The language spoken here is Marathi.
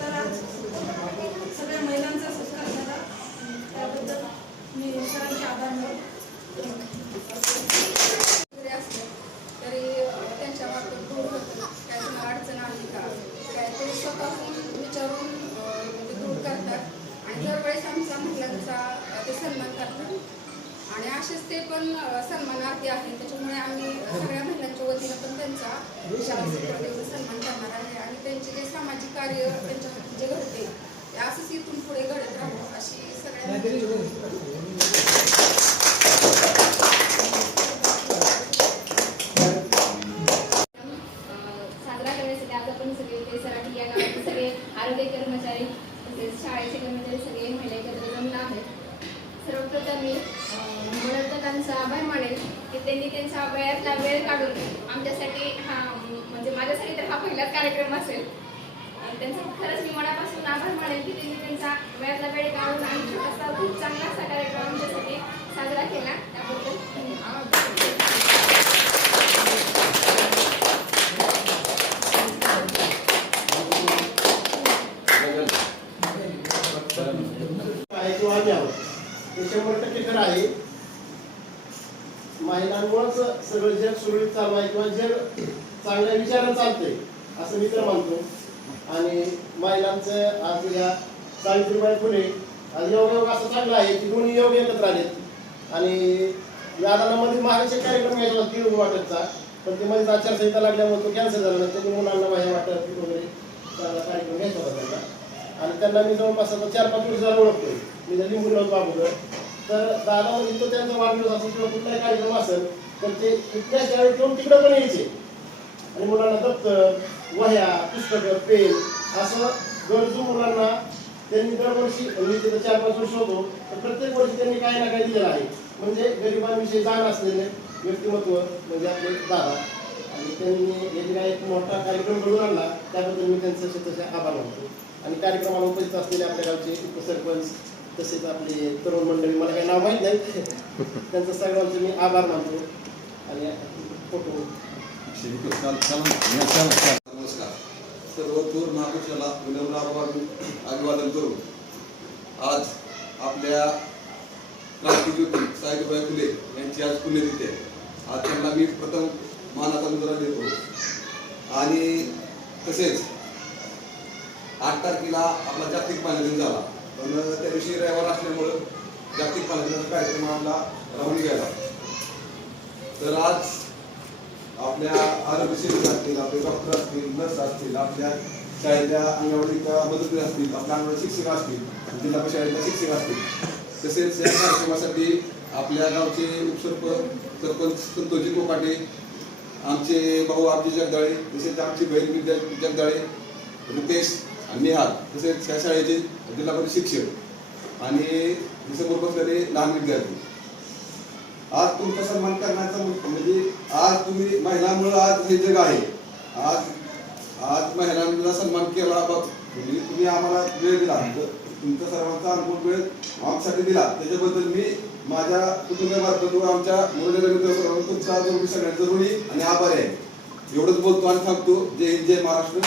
तर आज सगळ्या महिलांचा सत्कार झाला, त्याबद्दल मी सरांचे आभार मानतो. तरी त्यांच्या बाबतीत दूर होतं, काय तुम्हाला अडचण आली का काय ते स्वतःहून विचारून म्हणजे दूर करतात आणि दरवेळेस आमचा महिलांचा ते सन्मान करतात आणि असेच ते पण सन्मानार्थी आहेत. त्याच्यामुळे आम्ही सगळ्या महिलांच्या वतीनं पण त्यांचा सन्मान करणार आहे आणि त्यांचे जे सामाजिक कार्य त्यांच्या हाती जे घडते ते असंच इथून पुढे घडत राहू अशी सगळ्या सराठी या गावातील सगळे आरोग्य कर्मचारी तसेच शाळेचे कर्मचारी सगळे महिला एकत्र जमले आहेत. सर्वप्रथम मी मदतकांचा आभार मानेल की त्यांनी त्यांचा वेळातला वेळ काढून आमच्यासाठी हा म्हणजे माझ्यासाठी तर हा पहिलाच कार्यक्रम असेल. त्यांचा खरंच मी मनापासून आभार मानेल की त्यांनी त्यांचा वेळातला वेळ काढून आणि छोटासा खूप चांगला असा कार्यक्रम आमच्यासाठी साजरा केला त्याबद्दल हे 100% खरं आहे. महिलांमुळेच सगळं जग सुरळीत चालू आहे किंवा जग चांगल्या विचारानं चालतंय असं मी तर मानतो. आणि महिलांचं आज या सावित्रीबाई फुले आज योग असं चांगलं आहे की दोन्ही योग एकत्र आलेत आणि दादांमध्ये महाराष्ट्र कार्यक्रम घ्यायचा होता 3 वाटतचा, पण ते मध्ये आचारसंहिता लागल्यामुळे तो कॅन्सल झाला ना. त्यांनी मुलांना माझ्या वाटत वगैरे चांगला कार्यक्रम घ्यायचा होता त्यांना आणि त्यांना मी जवळपास आता 4-5 वर्ष झालं ओळखतोय. मी जर लिंबूला होतो अगोदर तर दादा म्हणजे तो त्यांचा वाढदिवस असेल किंवा कुठलाही कार्यक्रम असेल तर ते इतक्या शाळेत येऊन तिकडं पण यायचे आणि मुलांना दप्तर, वह्या, पुस्तकं, पेन असं गरजू मुलांना त्यांनी दरवर्षी मी तिथं 4-5 वर्ष होतो तर प्रत्येक वर्षी त्यांनी काही ना काही दिलेलं आहे. म्हणजे गरिबांविषयी जाण असलेले व्यक्तिमत्व म्हणजे आपले दादा आणि त्यांनी याचा एक मोठा कार्यक्रम घडवून आणला त्याबद्दल मी त्यांचं तसे आभार मानतो. आणि कार्यक्रमाला उपस्थित असलेले आपल्या गावचे उपसरपंच तसेच आपले तरुण मंडळी मला काही नाव माहीत नाही त्यांचं सगळ्यांचं मी आभार मानतो. आणि फोटो नमस्कार. सर्व थोर महापुरुषाला विनम्र अभिवादन करून आज आपल्या क्रांतिज्योती सावित्रीबाई फुले यांची आज पुण्यतिथी आहे. आज त्यांना मी प्रथम मानाचा मुजरा देतो आणि तसेच 8 तारखेला आपला जागतिक पाणी दिन झाला, पण त्या दिवशी रविवार असल्यामुळं जागतिक पाणी दिनाचा कार्यक्रम आपला राहून गेला. तर आज आपल्या आरोग्य सेवक असतील, आपले डॉक्टर असतील, नर्स असतील, आपल्या शाळेतल्या अंगणवाडीच्या मदतनीस असतील, आपल्या अंगणवाडी शिक्षक असतील, जिल्हा परिषदेच्या शिक्षक असतील, तसेच या कार्यक्रमासाठी आपल्या गावचे सरपंच संतोषजी कोकाटे, आमचे भाऊ आमचे जगदाळे, तसेच आमची बहीण विद्या जगदाळे, रुपेश आणि निहाल, तसेच या शाळेचे जिल्हा परिषद शिक्षक आणि समोर बसलेले लहान विद्यार्थी. आज तुमचा सन्मान करण्याचा म्हणजे आज तुम्ही महिलांमुळे आज हे जग आहे. आज महिलांना सन्मान केला तुम्ही आम्हाला वेळ दिला, तुमचा सर्वांचा अनुभव वेळ आमच्यासाठी दिला त्याच्याबद्दल मी माझ्या कुटुंबामार्फत आमच्या मुरलेल्या मित्रांचा तुमचा सगळ्यांचा ऋणी आणि आभारी आहे. एवढंच बोलतो आणि थांबतो. जय हिंद, जय महाराष्ट्र.